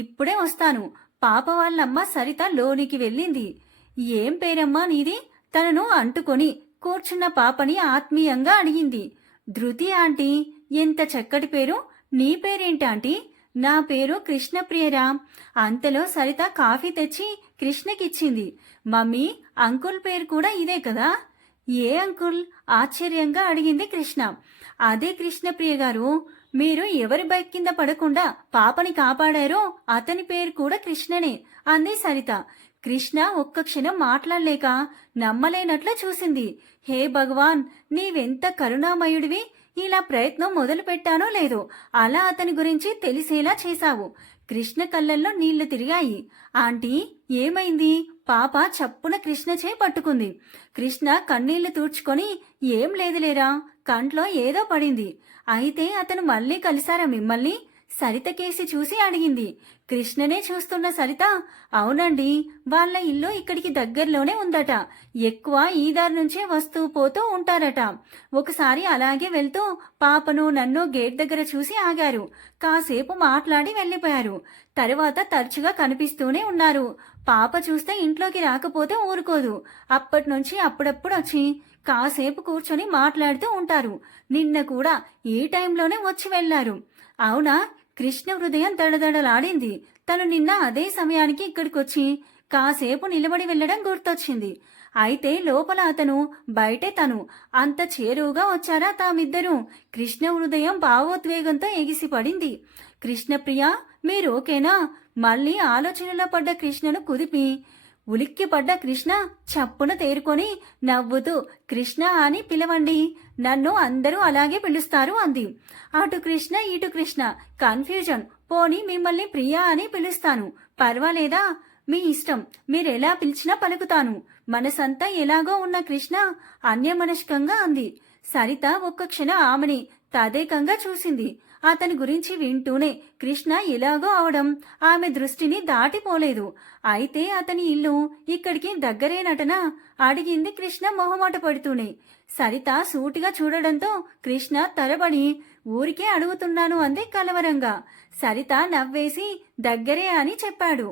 ఇప్పుడే వస్తాను. పాప వాళ్ళమ్మ సరిత లోనికి వెళ్ళింది. ఏం పేరమ్మా నీది? తనను అంటుకొని కూర్చున్న పాపని ఆత్మీయంగా అడిగింది. ధృతి ఆంటీ. ఎంత చక్కటి పేరు. నీ పేరేంటి ఆంటీ? నా పేరు కృష్ణప్రియరా. అంతలో సరిత కాఫీ తెచ్చి కృష్ణకిచ్చింది. మమ్మీ, అంకుల్ పేరు కూడా ఇదే కదా? ఏ అంకుల్? ఆశ్చర్యంగా అడిగింది కృష్ణ. అదే కృష్ణప్రియ గారు. మీరు ఎవరి బైక్ కింద పడకుండా పాపని కాపాడారో అతని పేరు కూడా కృష్ణనే అంది సరిత. కృష్ణ ఒక్క క్షణం మాట్లాడలేక నమ్మలేనట్లు చూసింది. హే భగవాన్, నీవెంత కరుణామయుడివి. ఇలా ప్రయత్నం మొదలు పెట్టానో లేదో అలా అతని గురించి తెలిసేలా చేశావు. కృష్ణ కళ్ళల్లో నీళ్లు తిరిగాయి. ఆంటీ, ఏమైంది? పాప చప్పున కృష్ణ చే పట్టుకుంది. కృష్ణ కన్నీళ్లు తూడ్చుకొని ఏం లేదులేరా, కంట్లో ఏదో పడింది. అయితే అతను మళ్ళీ కలిశారా మిమ్మల్ని? సరిత కేసి చూసి అడిగింది. కృష్ణనే చూస్తున్న సరిత, అవునండి, వాళ్ళ ఇల్లు ఇక్కడికి దగ్గరలోనే ఉందట. ఎక్కువ ఈ దారి నుంచే వస్తూ పోతూ ఉంటారట. ఒకసారి అలాగే వెళ్తూ పాపను నన్ను గేట్ దగ్గర చూసి ఆగారు. కాసేపు మాట్లాడి వెళ్ళిపోయారు. తరువాత తరచుగా కనిపిస్తూనే ఉన్నారు. పాప చూస్తే ఇంట్లోకి రాకపోతే ఊరుకోదు. అప్పటి నుంచి అప్పుడప్పుడు వచ్చి కాసేపు కూర్చొని మాట్లాడుతూ ఉంటారు. నిన్న కూడా ఈ టైంలోనే వచ్చి వెళ్లారు. అవునా? కృష్ణ హృదయం దడదడలాడింది. తను నిన్న అదే సమయానికి ఇక్కడికొచ్చి కాసేపు నిలబడి వెళ్లడం గుర్తొచ్చింది. అయితే లోపల అతను, బయటే తను. అంత చేరువుగా వచ్చారా తామిద్దరూ? కృష్ణ హృదయం భావోద్వేగంతో ఎగిసిపడింది. కృష్ణప్రియ, మీరు ఓకేనా? మళ్ళీ ఆలోచనలో పడ్డ కృష్ణను కుదిపి ఉలిక్కిపడ్డ కృష్ణ చప్పున తేరుకొని నవ్వుతూ, కృష్ణ అని పిలవండి, నన్ను అందరూ అలాగే పిలుస్తారు అంది. అటు కృష్ణ ఇటు కృష్ణ కన్ఫ్యూజన్. పోనీ మిమ్మల్ని ప్రియా అని పిలుస్తాను, పర్వాలేదా? మీ ఇష్టం, మీరెలా పిలిచినా పలుకుతాను. మనసంతా ఎలాగో ఉన్న కృష్ణ అన్యమనస్కంగా అంది. సరిత ఒక్క క్షణం ఆమెని తదేకంగా చూసింది. అతని గురించి వింటూనే కృష్ణ ఎలాగో అవడం ఆమె దృష్టిని దాటిపోలేదు. అయితే అతని ఇల్లు ఇక్కడికి దగ్గరేనటనా అడిగింది కృష్ణ మొహమాట పడుతూనే. సరిత సూటిగా చూడడంతో కృష్ణ తరబడి, ఊరికే అడుగుతున్నాను అంది కలవరంగా. సరిత నవ్వేసి దగ్గరే అని చెప్పాడు.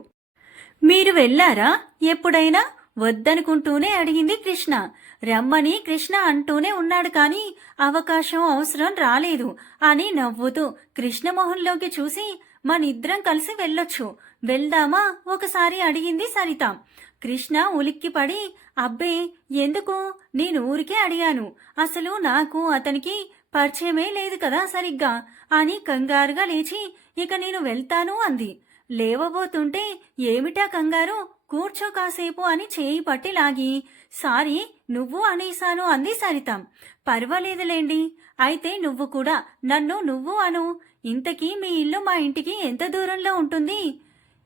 మీరు వెళ్ళారా ఎప్పుడైనా? వద్దనుకుంటూనే అడిగింది కృష్ణ. రమ్మని కృష్ణ అంటూనే ఉన్నాడు కానీ అవకాశం అవసరం రాలేదు అని నవ్వుతూ కృష్ణ మొహంలోకి చూసి, మనిద్దరం కలిసి వెళ్ళొచ్చు, వెళ్దామా ఒకసారి అడిగింది సరిత. కృష్ణ ఉలిక్కిపడి, అబ్బే ఎందుకు, నేను ఊరికే అడిగాను, అసలు నాకు అతనికి పరిచయమే లేదు కదా సరిగ్గా అని కంగారుగా లేచి, ఇక నేను వెళ్తాను అంది. లేవబోతుంటే, ఏమిటా కంగారు, కూర్చో కాసేపు అని చేయి పట్టి లాగి, సారీ నువ్వు అనేశాను అంది సరిత. పర్వాలేదులేండి, అయితే నువ్వు కూడా నన్ను నువ్వు అను. ఇంతకీ మీ ఇల్లు మా ఇంటికి ఎంత దూరంలో ఉంటుంది?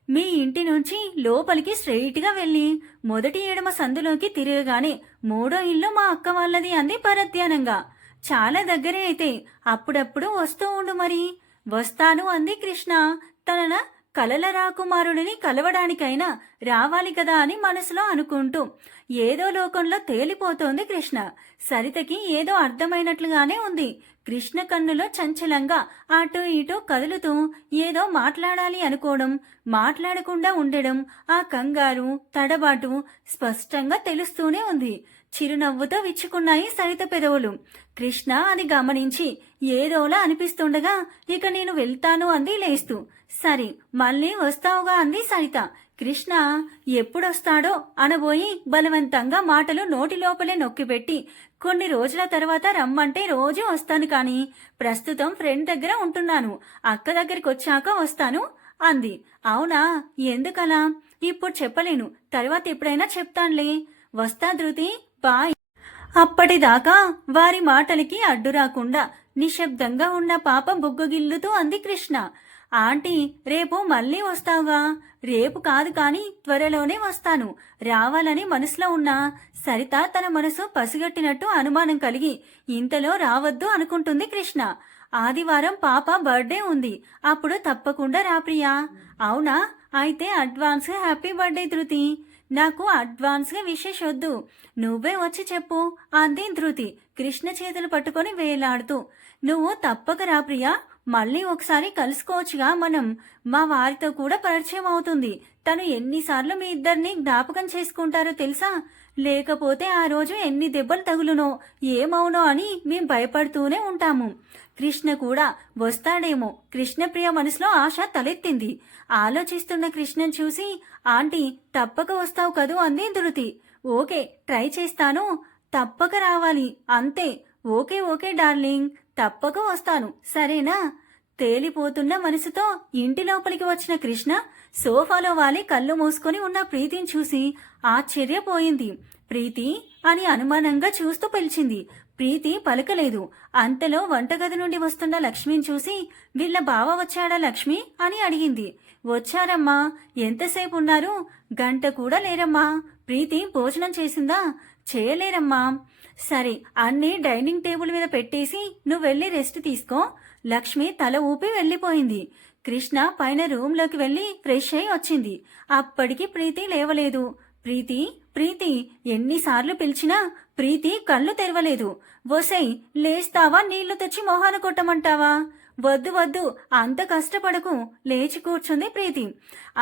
మీ ఇంటి నుంచి లోపలికి స్ట్రెయిట్గా వెళ్ళి మొదటి ఎడమ సందులోకి తిరగగానే 3వ ఇల్లు మా అక్క వాళ్ళది అంది పరధ్యానంగా. చాలా దగ్గరే అయితే అప్పుడప్పుడు వస్తూ ఉండు మరి. వస్తాను అంది కృష్ణ. తన కలల రాకుమారుడిని కలవడానికైనా రావాలి కదా అని మనసులో అనుకుంటూ. ఏదో లోకంలో తేలిపోతోంది కృష్ణ. సరితకి ఏదో అర్థమైనట్లుగానే ఉంది. కృష్ణ కన్నులో చంచలంగా అటు ఇటు కదులుతూ ఏదో మాట్లాడాలి అనుకోవడం, మాట్లాడకుండా ఉండడం, ఆ కంగారు తడబాటు స్పష్టంగా తెలుస్తూనే ఉంది. చిరునవ్వుతో విచ్చుకున్నాయి సరిత పెదవులు. కృష్ణ అది గమనించి ఏదోలా అనిపిస్తుండగా, ఇక నేను వెళ్తాను అంది లేస్తూ. సరే మళ్ళీ వస్తావుగా అంది సరిత. కృష్ణ ఎప్పుడొస్తాడో అనబోయి బలవంతంగా మాటలు నోటి లోపలే నొక్కిపెట్టి కొన్ని రోజుల తర్వాత రమ్మంటే రోజు వస్తాను కానీ ప్రస్తుతం ఫ్రెండ్ దగ్గర ఉంటున్నాను, అక్క దగ్గరికి వచ్చాక వస్తాను అంది. అవునా, ఎందుకలా? ఇప్పుడు చెప్పలేను, తర్వాత ఎప్పుడైనా చెప్తానులే. వస్తా ధృతి, బాయ్. అప్పటిదాకా వారి మాటలకి అడ్డు రాకుండా నిశ్శబ్దంగా ఉన్న పాప బుగ్గగిల్లుతూ అంది కృష్ణ. ఆంటీ, రేపు మళ్ళీ వస్తావుగా? రేపు కాదు కాని త్వరలోనే వస్తాను. రావాలని మనసులో ఉన్నా సరిత తన మనసు పసిగట్టినట్టు అనుమానం కలిగి ఇంతలో రావద్దు అనుకుంటుంది కృష్ణ. ఆదివారం పాప బర్త్డే ఉంది, అప్పుడు తప్పకుండా రా ప్రియా. అవునా, అయితే అడ్వాన్స్ గా హ్యాపీ బర్త్డే ధృతి. నాకు అడ్వాన్స్ గా విషెస్ వద్దు, నువ్వే వచ్చి చెప్పు అంది ధృతి కృష్ణ చేతులు పట్టుకొని వేలాడుతూ. నువ్వు తప్పక రా ప్రియా, మళ్ళీ ఒకసారి కలుసుకోవచ్చుగా మనం. మా వారితో కూడా పరిచయం అవుతుంది. తను ఎన్నిసార్లు మీ ఇద్దరిని జ్ఞాపకం చేసుకుంటారో తెలుసా? లేకపోతే ఆ రోజు ఎన్ని దెబ్బలు తగులునో ఏమవునో అని మేం భయపడుతూనే ఉంటాము. కృష్ణ కూడా వస్తాడేమో. కృష్ణప్రియ మనసులో ఆశ తలెత్తింది. ఆలోచిస్తున్న కృష్ణను చూసి, ఆంటీ తప్పక వస్తావు కదూ అంది ధృతి. ఓకే, ట్రై చేస్తాను, తప్పక రావాలి అంతే. ఓకే ఓకే డార్లింగ్, తప్పక వస్తాను, సరేనా? తేలిపోతున్న మనసుతో ఇంటి లోపలికి వచ్చిన కృష్ణ సోఫాలో వాలి కళ్ళు మూసుకొని ఉన్న ప్రీతిని చూసి ఆశ్చర్యపోయింది. ప్రీతి అని అనుమానంగా చూస్తూ పిలిచింది. ప్రీతి పలకలేదు. అంతలో వంటగది నుండి వస్తున్న లక్ష్మిని చూసి, వీళ్ళ బావ వచ్చాడా లక్ష్మి అని అడిగింది. వచ్చారమ్మా. ఎంతసేపు ఉన్నారు? గంట కూడా లేరమ్మా. ప్రీతి భోజనం చేసిందా? చేయలేరమ్మా. సరే, అన్నీ డైనింగ్ టేబుల్ మీద పెట్టేసి నువ్వు వెళ్ళి రెస్ట్ తీసుకో. లక్ష్మి తల ఊపి వెళ్ళిపోయింది. కృష్ణ పైన రూంలోకి వెళ్ళి ఫ్రెష్ అయి వచ్చింది. అప్పటికి ప్రీతి లేవలేదు. ప్రీతి ప్రీతి ఎన్నిసార్లు పిలిచినా ప్రీతి కళ్ళు తెరవలేదు. వసై, లేస్తావా? నీళ్లు తెచ్చి మొహాన కొట్టమంటావా? వద్దు వద్దు, అంత కష్టపడకు. లేచి కూర్చుంది ప్రీతి.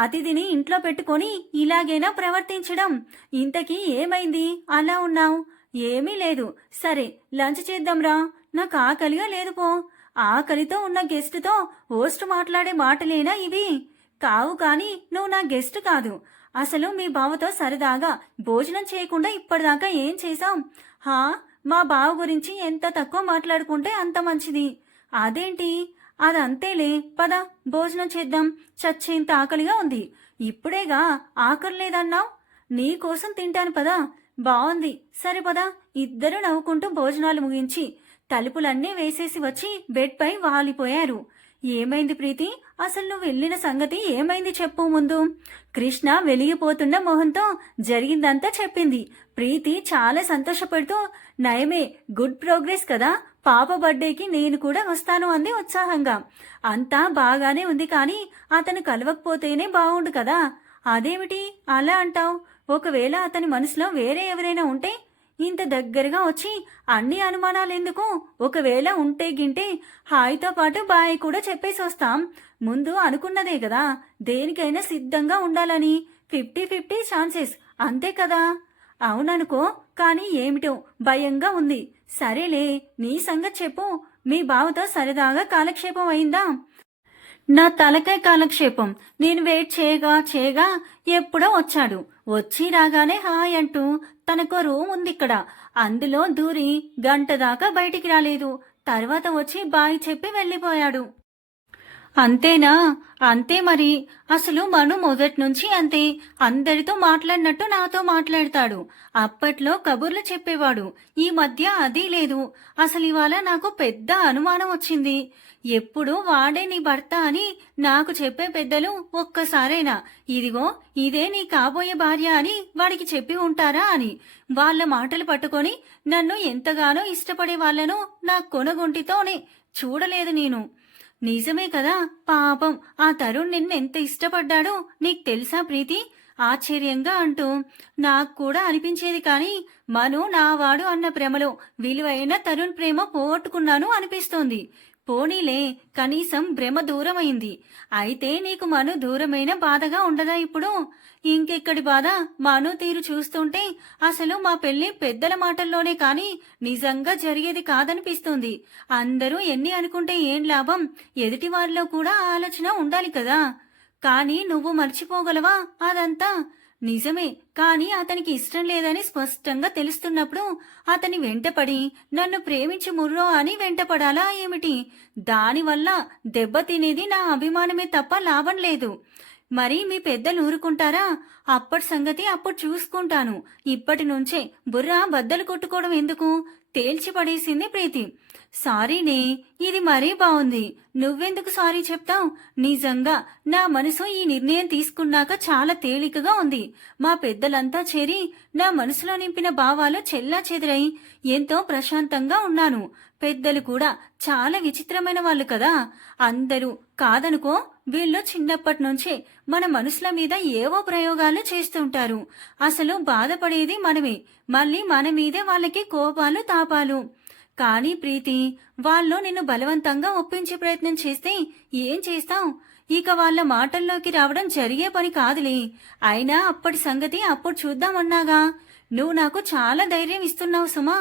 అతిథిని ఇంట్లో పెట్టుకొని ఇలాగైనా ప్రవర్తించడం? ఇంతకీ ఏమైంది అలా ఉన్నావు? ఏమీ లేదు. సరే, లంచ్ చేద్దాంరా. నాకు ఆకలిగా లేదు పో. ఆకలితో ఉన్న గెస్టుతో హోస్ట్ మాట్లాడే మాటలేనా ఇవి? కావు కాని నువ్వు నా గెస్ట్ కాదు. అసలు మీ బావతో సరదాగా భోజనం చేయకుండా ఇప్పటిదాకా ఏం చేశాం? హా, మా బావ గురించి ఎంత తక్కువ మాట్లాడుకుంటే అంత మంచిది. అదేంటి? అదంతేలే, పద భోజనం చేద్దాం. చచ్చేంత ఆకలిగా ఉంది. ఇప్పుడేగా ఆకలి లేదన్నావు. నీకోసం తింటాను పదా. బాగుంది, సరే పద. ఇద్దరు నవ్వుకుంటూ భోజనాలు ముగించి తలుపులన్నీ వేసేసి వచ్చి బెడ్ పై వాలిపోయారు. ఏమైంది ప్రీతి? అసలు నువ్వు వెళ్ళిన సంగతి ఏమైంది చెప్పు ముందు. కృష్ణ వెలిగిపోతున్న మొహంతో జరిగిందంతా చెప్పింది. ప్రీతి చాలా సంతోషపడుతూ, నయమే, గుడ్ ప్రోగ్రెస్ కదా, పాప బర్త్డేకి నేను కూడా వస్తాను అంది ఉత్సాహంగా. అంతా బాగానే ఉంది కానీ అతను కలవకపోతేనే బాగుండు కదా. అదేమిటి అలా అంటావు? ఒకవేళ అతని మనసులో వేరే ఎవరైనా ఉంటే ఇంత దగ్గరగా వచ్చి అన్ని అనుమానాలెందుకు? ఒకవేళ ఉంటే గింటే హాయితో పాటు బాయ్ కూడా చెప్పేసి వస్తాం. ముందు అనుకున్నదే కదా, దేనికైనా సిద్ధంగా ఉండాలని. 50-50 ఛాన్సెస్, అంతే కదా. అవుననుకో, కానీ ఏమిటో భయంగా ఉంది. సరేలే, నీ సంగతి చెప్పు. మీ బావతో సరదాగా కాలక్షేపం అయిందా? నా తలకాయ కాలక్షేపం. నేను వెయిట్ చేయగా ఎప్పుడో వచ్చాడు. వచ్చి రాగానే హాయ్ అంటూ తనకో రూమ్ ఉంది ఇక్కడ, అందులో దూరి గంట దాకా బయటికి రాలేదు. తర్వాత వచ్చి బాయ్ చెప్పి వెళ్ళిపోయాడు. అంతేనా? అంతే మరి. అసలు మను మొదటి నుంచి అంతే. అందరితో మాట్లాడినట్టు నాతో మాట్లాడతాడు. అప్పట్లో కబుర్లు చెప్పేవాడు. ఈ మధ్య అది లేదు. అసలు ఇవాళ నాకు పెద్ద అనుమానం వచ్చింది. ఎప్పుడు వాడే నీ భర్త అని నాకు చెప్పే పెద్దలు ఒక్కసారైనా ఇదిగో ఇదే నీ కాబోయే భార్య అని వాడికి చెప్పి ఉంటారా అని. వాళ్ళ మాటలు పట్టుకొని నన్ను ఎంతగానో ఇష్టపడే వాళ్లను నా కొనగుంటితోనే చూడలేదు నేను. నిజమే కదా, పాపం ఆ తరుణ్ నిన్నెంత ఇష్టపడ్డాడో నీకు తెలుసా ప్రీతి? ఆశ్చర్యంగా అంటూ, నాకు కూడా అనిపించేది కానీ మను నావాడు అన్న ప్రేమలో విలువైన తరుణ్ ప్రేమ పోగొట్టుకున్నాను అనిపిస్తోంది. పోనీలే, కనీసం భ్రమ దూరమైంది. అయితే నీకు మను దూరమైన బాధగా ఉండదా ఇప్పుడు? ఇంకెక్కడి బాధ? మను తీరు చూస్తుంటే అసలు మా పెళ్లి పెద్దల మాటల్లోనే కాని నిజంగా జరిగేది కాదనిపిస్తుంది. అందరూ ఎన్ని అనుకుంటే ఏం లాభం? ఎదుటి వారిలో కూడా ఆలోచన ఉండాలి కదా. కానీ నువ్వు మర్చిపోగలవా అదంతా? నిజమే, కానీ అతనికి ఇష్టం లేదని స్పష్టంగా తెలుస్తున్నప్పుడు అతని వెంటపడి నన్ను ప్రేమించి ముర్రో అని వెంటపడాలా ఏమిటి? దానివల్ల దెబ్బ తినేది నా అభిమానమే తప్ప లాభం లేదు. మరి మీ పెద్దలు ఊరుకుంటారా? అప్పటి సంగతి అప్పుడు చూసుకుంటాను. ఇప్పటి నుంచే బుర్ర బద్దలు కొట్టుకోవడం ఎందుకు? తేల్చి పడేసింది ప్రీతి. సారీనే, ఇది మరీ బాగుంది. నువ్వెందుకు సారీ చెప్తావు? నిజంగా నా మనసు ఈ నిర్ణయం తీసుకున్నాక చాలా తేలికగా ఉంది. మా పెద్దలంతా చేరి నా మనసులో నింపిన భావాలు చెల్లా చెదిరై ఎంతో ప్రశాంతంగా ఉన్నాను. పెద్దలు కూడా చాలా విచిత్రమైన వాళ్ళు కదా. అందరూ కాదనుకో, వీళ్ళు చిన్నప్పటి నుంచే మన మనసుల మీద ఏవో ప్రయోగాలు చేస్తుంటారు. అసలు బాధపడేది మనమే, మళ్ళీ మన మీదే వాళ్ళకి కోపాలు తాపాలు. కానీ ప్రీతి, వాళ్ళు నిన్ను బలవంతంగా ఒప్పించే ప్రయత్నం చేస్తే ఏం చేస్తావు? ఇక వాళ్ళ మాటల్లోకి రావడం జరిగే పని కాదులే. అయినా అప్పటి సంగతి అప్పుడు చూద్దామన్నాగా. నువ్వు నాకు చాలా ధైర్యం ఇస్తున్నావు సుమా.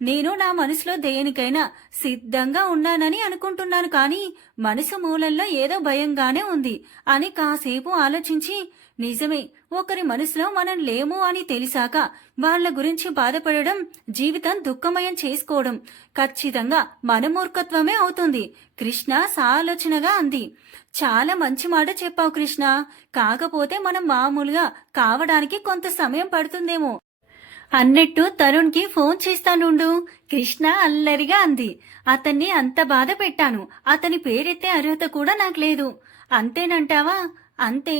నేను నా మనసులో దేనికైనా సిద్ధంగా ఉన్నానని అనుకుంటున్నాను, కానీ మనసు మూలల్లో ఏదో భయంగానే ఉంది అని కాసేపు ఆలోచించి, నిజమే, ఒకరి మనసులో మనం లేము అని తెలిసాక వాళ్ళ గురించి బాధపడడం, జీవితం దుఃఖమయం చేసుకోవడం ఖచ్చితంగా మన మూర్ఖత్వమే అవుతుంది. కృష్ణ సాలోచనగా అంది. చాలా మంచి మాట చెప్పావు కృష్ణ. కాకపోతే మనం మామూలుగా కావడానికి కొంత సమయం పడుతుందేమో అన్నట్టు తరుణ్కి ఫోన్ చేస్తానుండు. కృష్ణ అల్లరిగా అంది. అతన్ని అంత బాధ పెట్టాను. అతని పేరెత్తే అర్హత కూడా నాకు లేదు. అంతేనంటావా? అంతే.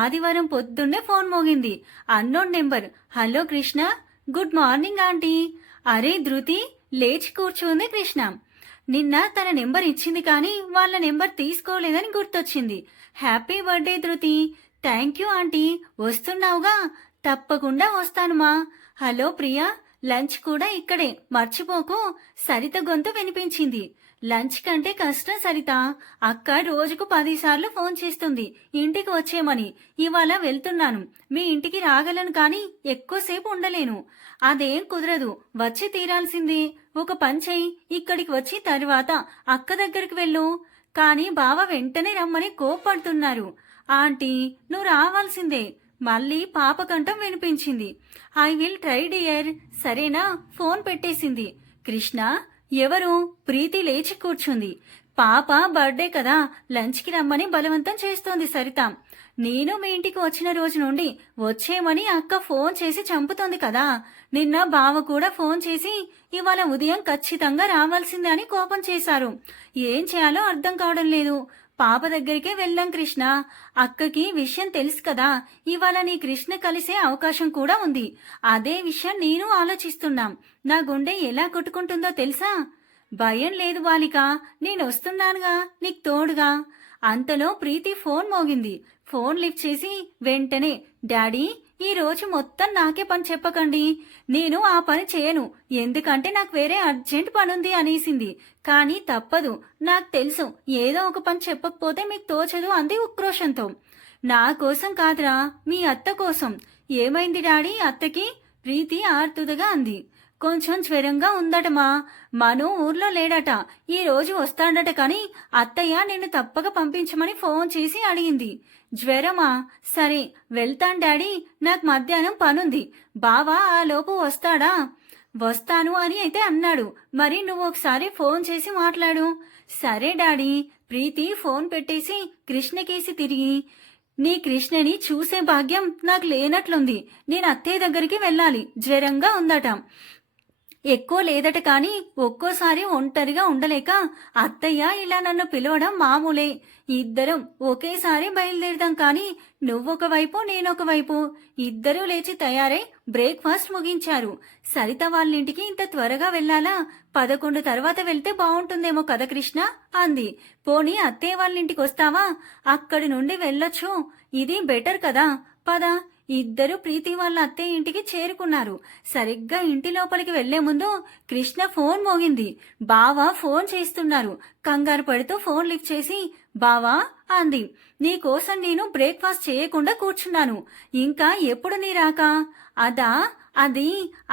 ఆదివారం పొద్దున్నే ఫోన్ మోగింది. Unknown number. Hello Krishna. Good morning aunty. అరే ధృతి, లేచి కూర్చుంది కృష్ణ. నిన్న తన నెంబర్ ఇచ్చింది కానీ వాళ్ళ నెంబర్ తీసుకోలేదని గుర్తొచ్చింది. Happy birthday Dhriti. Thank you aunty. వస్తున్నావుగా? తప్పకుండా వస్తానుమా. హలో ప్రియా, లంచ్ కూడా ఇక్కడే, మర్చిపోకు. సరిత గొంతు వినిపించింది. లంచ్ కంటే కష్టం సరిత. అక్క రోజుకు 10 సార్లు ఫోన్ చేస్తుంది ఇంటికి వచ్చేమని. ఇవాళ వెళ్తున్నాను. మీ ఇంటికి రాగలను కానీ ఎక్కువసేపు ఉండలేను. అదేం కుదరదు. వచ్చి తీరాల్సిందే. ఒక పని చెయ్యి, ఇక్కడికి వచ్చి తర్వాత అక్క దగ్గరికి వెళ్ళు. కానీ బావ వెంటనే రమ్మని కోప్పడుతున్నారు. ఆంటీ, నువ్వు రావాల్సిందే. మళ్ళీ పాపకంఠం వినిపించింది. I will try dear. సరేనా? ఫోన్ పెట్టేసింది. కృష్ణ, ఎవరు? ప్రీతి లేచి కూర్చుంది. పాప బర్త్డే కదా, లంచ్కి రమ్మని బలవంతం చేస్తోంది సరిత. నేను మీ ఇంటికి వచ్చిన రోజు నుండి వచ్చేయమని అక్క ఫోన్ చేసి చంపుతోంది కదా. నిన్న బావ కూడా ఫోన్ చేసి ఇవాళ ఉదయం ఖచ్చితంగా రావాల్సిందే అని కోపం చేశారు. ఏం చేయాలో అర్థం కావడం లేదు. పాప దగ్గరికే వెళ్ళాం కృష్ణ. అక్కకి విషయం తెలుసు కదా. ఇవాళ నీ కృష్ణ కలిసే అవకాశం కూడా ఉంది. అదే విషయం నేను ఆలోచిస్తున్నాం. నా గుండె ఎలా కొట్టుకుంటుందో తెలుసా? భయం లేదు బాలిక, నేను వస్తున్నానుగా నీకు తోడుగా. అంతలో ప్రీతి ఫోన్ మోగింది. ఫోన్ లిఫ్ట్ చేసి వెంటనే, డాడీ, ఈ రోజు మొత్తం నాకే పని చెప్పకండి. నేను ఆ పని చేయను, ఎందుకంటే నాకు వేరే అర్జెంట్ పనుంది అనేసింది. కానీ తప్పదు, నాకు తెలుసు. ఏదో ఒక పని చెప్పకపోతే మీకు తోచదు అంది ఉక్రోషంతో. నా కోసం కాదురా, మీ అత్త కోసం. ఏమైంది డాడీ అత్తకి? ప్రీతి ఆర్తుదగా అంది. కొంచెం జ్వరంగా ఉందటమా. మను ఊర్లో లేడట, ఈ రోజు వస్తాడట. కానీ అత్తయ్య నిన్ను తప్పక పంపించమని ఫోన్ చేసి అడిగింది. జ్వరమా? సరే వెళ్తాను డాడీ, నాకు మధ్యాహ్నం పనుంది. బావా ఆ లోపు వస్తాడా? వస్తాను అని అయితే అన్నాడు. మరి నువ్వు ఒకసారి ఫోన్ చేసి మాట్లాడు. సరే డాడీ. ప్రీతి ఫోన్ పెట్టేసి కృష్ణకేసి తిరిగి, నీ కృష్ణని చూసే భాగ్యం నాకు లేనట్లుంది. నేను అత్తయ్య దగ్గరికి వెళ్ళాలి. జ్వరంగా ఉందట. ఎక్కువ లేదట, కానీ ఒక్కోసారి ఒంటరిగా ఉండలేక అత్తయ్య ఇలా నన్ను పిలవడం మామూలే. ఇద్దరం ఒకేసారి బయలుదేరదాం. కానీ నువ్వొకవైపు నేనొకవైపు. ఇద్దరూ లేచి తయారై బ్రేక్ఫాస్ట్ ముగించారు. సరిత వాళ్ళింటికి ఇంత త్వరగా వెళ్లాలా? 11 తర్వాత వెళ్తే బాగుంటుందేమో కదా కృష్ణ అంది. పోనీ అత్తయ్య వాళ్ళింటికి వస్తావా? అక్కడి నుండి వెళ్ళొచ్చు. ఇది బెటర్ కదా. పద. ఇద్దరు ప్రీతి వాళ్ళ అత్తయ్య ఇంటికి చేరుకున్నారు. సరిగ్గా ఇంటి లోపలికి వెళ్లే ముందు కృష్ణ ఫోన్ మోగింది. బావా ఫోన్ చేస్తున్నారు. కంగారు పడుతూ ఫోన్ లిఫ్ట్ చేసి, బావా అంది. నీకోసం నేను బ్రేక్ఫాస్ట్ చేయకుండా కూర్చున్నాను. ఇంకా ఎప్పుడు నీ రాక?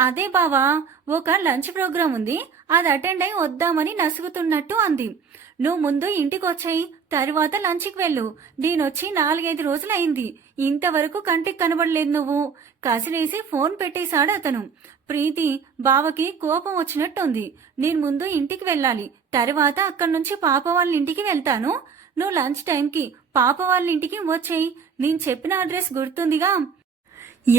అదే బావా, ఒక లంచ్ ప్రోగ్రాం ఉంది, అది అటెండ్ అయి వద్దామని నసుగుతున్నట్టు అంది. నువ్వు ముందు ఇంటికొచ్చాయి, తరువాత లంచ్కి వెళ్ళు. నేనొచ్చి 4-5 రోజులైంది, ఇంతవరకు కంటికి కనబడలేదు నువ్వు. కసిరేసి ఫోన్ పెట్టేశాడు అతను. ప్రీతి బావకి కోపం వచ్చినట్టుంది. నేను ముందు ఇంటికి వెళ్ళాలి, తర్వాత అక్కడి నుంచి పాప వాళ్ళ ఇంటికి వెళ్తాను. నువ్వు లంచ్ టైంకి పాప వాళ్ళ ఇంటికి వచ్చేయి. నేను చెప్పిన అడ్రస్ గుర్తుందిగా?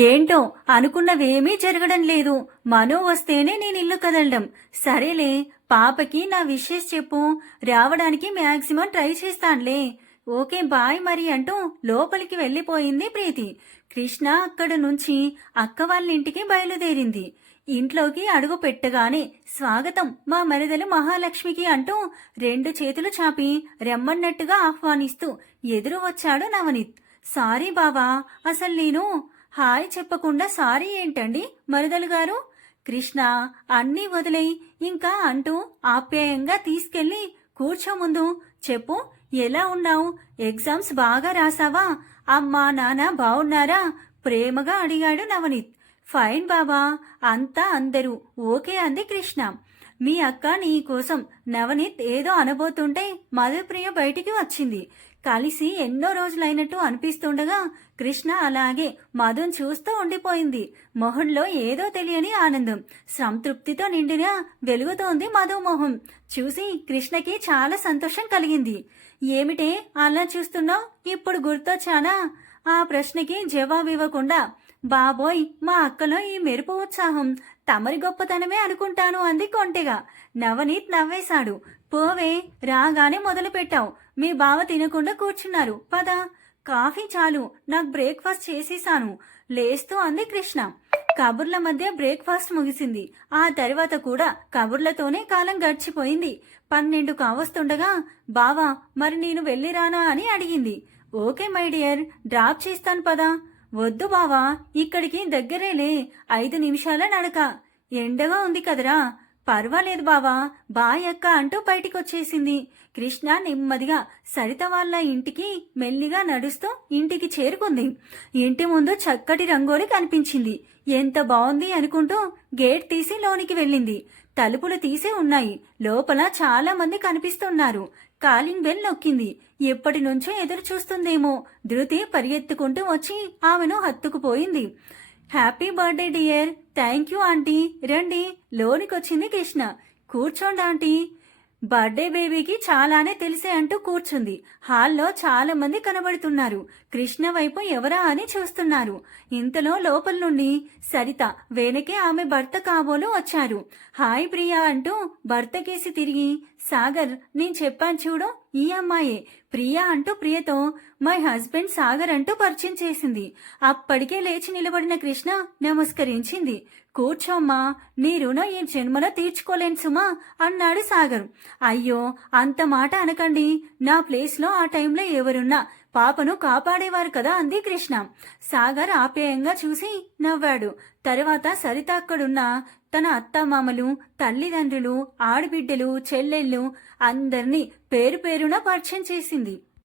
ఏంటో అనుకున్నవేమీ జరగడం లేదు. మనో వస్తేనే నేను ఇల్లు కదలడం. సరేలే, పాపకి నా విషెస్ చెప్పు, రావడానికి మ్యాక్సిమం ట్రై చేస్తానులే. ఓకే బాయ్ మరి అంటూ లోపలికి వెళ్ళిపోయింది ప్రీతి. కృష్ణ అక్కడ నుంచి అక్క వాళ్ళ ఇంటికి బయలుదేరింది. ఇంట్లోకి అడుగు పెట్టగానే స్వాగతం మా మరదలు మహాలక్ష్మికి అంటూ 2 చేతులు చాపి రెమ్మన్నట్టుగా ఆహ్వానిస్తూ ఎదురు వచ్చాడు నవనీత్. సారీ బావా, అసలు నేను హాయ్ చెప్పకుండా సారీ ఏంటండి మరదలు గారు? కృష్ణ అన్నీ వదిలేయి ఇంకా అంటూ ఆప్యాయంగా తీసుకెళ్లి కూర్చో ముందు. చెప్పు, ఎలా ఉన్నావు? ఎగ్జామ్స్ బాగా రాసావా? అమ్మా నాన్న బావున్నారా? ప్రేమగా అడిగాడు నవనీత్. ఫైన్ బాబా, అంతా అందరూ ఓకే అంది కృష్ణ. మీ అక్క నీ కోసం నవనీత్ ఏదో అనబోతుంటే మధుప్రియ బయటికి వచ్చింది. కలిసి ఎన్నో రోజులైనట్టు అనిపిస్తుండగా కృష్ణ అలాగే మధుని చూస్తూ ఉండిపోయింది. మొహంలో ఏదో తెలియని ఆనందం, సంతృప్తితో నిండిన వెలుగుతోంది మధు మొహం చూసి కృష్ణకి చాలా సంతోషం కలిగింది. ఏమిటే అలా చూస్తున్నావు? ఇప్పుడు గుర్తొచ్చానా? ఆ ప్రశ్నకి జవాబివ్వకుండా బాబోయ్, మా అక్కలో ఈ మెరుపు ఉత్సాహం తమరి గొప్పతనమే అనుకుంటాను అంది కొంటెగా. నవనీత్ నవ్వేశాడు. పోవే, రాగానే మొదలు పెట్టావు. మీ బావ తినకుండా కూర్చున్నారు, పద. కాఫీ చాలు, నాకు బ్రేక్ఫాస్ట్ చేసేశాను లేస్తూ అంది కృష్ణ. కబుర్ల మధ్య బ్రేక్ఫాస్ట్ ముగిసింది. ఆ తర్వాత కూడా కబుర్లతోనే కాలం గడిచిపోయింది. 12 కావస్తుండగా బావా మరి నేను వెళ్ళిరానా అని అడిగింది. ఓకే మై డియర్, డ్రాప్ చేస్తాను పదా. వద్దు బావా, ఇక్కడికి దగ్గరేలే, 5 నిమిషాల నడక. ఎండగా ఉంది కదరా. పర్వాలేదు బావా, బాయ్ అక్క అంటూ బయటికొచ్చేసింది. కృష్ణ నెమ్మదిగా సరిత వాళ్ళ ఇంటికి మెల్లిగా నడుస్తూ ఇంటికి చేరుకుంది. ఇంటి ముందు చక్కటి రంగోలి కనిపించింది. ఎంత బాగుంది అనుకుంటూ గేట్ తీసి లోనికి వెళ్ళింది. తలుపులు తీసే ఉన్నాయి. లోపల చాలా మంది కనిపిస్తున్నారు. కాలింగ్ బెల్ నొక్కింది. ఎప్పటి నుంచో ఎదురు చూస్తుందేమో. ధృతి పరిగెత్తుకుంటూ వచ్చి ఆమెను హత్తుకుపోయింది. Happy birthday dear. Thank you aunty. రండి. లోనికొచ్చింది కృష్ణ. కూర్చోండి ఆంటీ. బర్త్డే బేబీకి చాలానే తెలిసే అంటూ కూర్చుంది. హాల్లో చాలా మంది కనబడుతున్నారు. కృష్ణ వైపు ఎవరా అని చూస్తున్నారు. ఇంతలో లోపల నుండి సరిత, వెనకే ఆమె భర్త కాబోలు వచ్చారు. హాయ్ ప్రియా అంటూ భర్త కేసి తిరిగి, సాగర్ నేను చెప్పాను చూడు, ఈ అమ్మాయే ప్రియా అంటూ ప్రియతో మై హస్బెండ్ సాగర్ అంటూ పరిచయం చేసింది. అప్పటికే లేచి నిలబడిన కృష్ణ నమస్కరించింది. కూర్చోమ్మా, నీ రుణం ఈ జన్మలో తీర్చుకోలేను సుమా అన్నాడు సాగర్. అయ్యో అంత మాట అనకండి, నా ప్లేస్లో ఆ టైంలో ఎవరున్నా పాపను కాపాడేవారు కదా అంది కృష్ణ. సాగర్ ఆప్యాయంగా చూసి నవ్వాడు. తర్వాత సరిత అక్కడున్న తన అత్తమామలు, తల్లిదండ్రులు, ఆడబిడ్డలు, చెల్లెళ్ళు అందర్నీ పేరు పేరున పరిచయం చేసింది.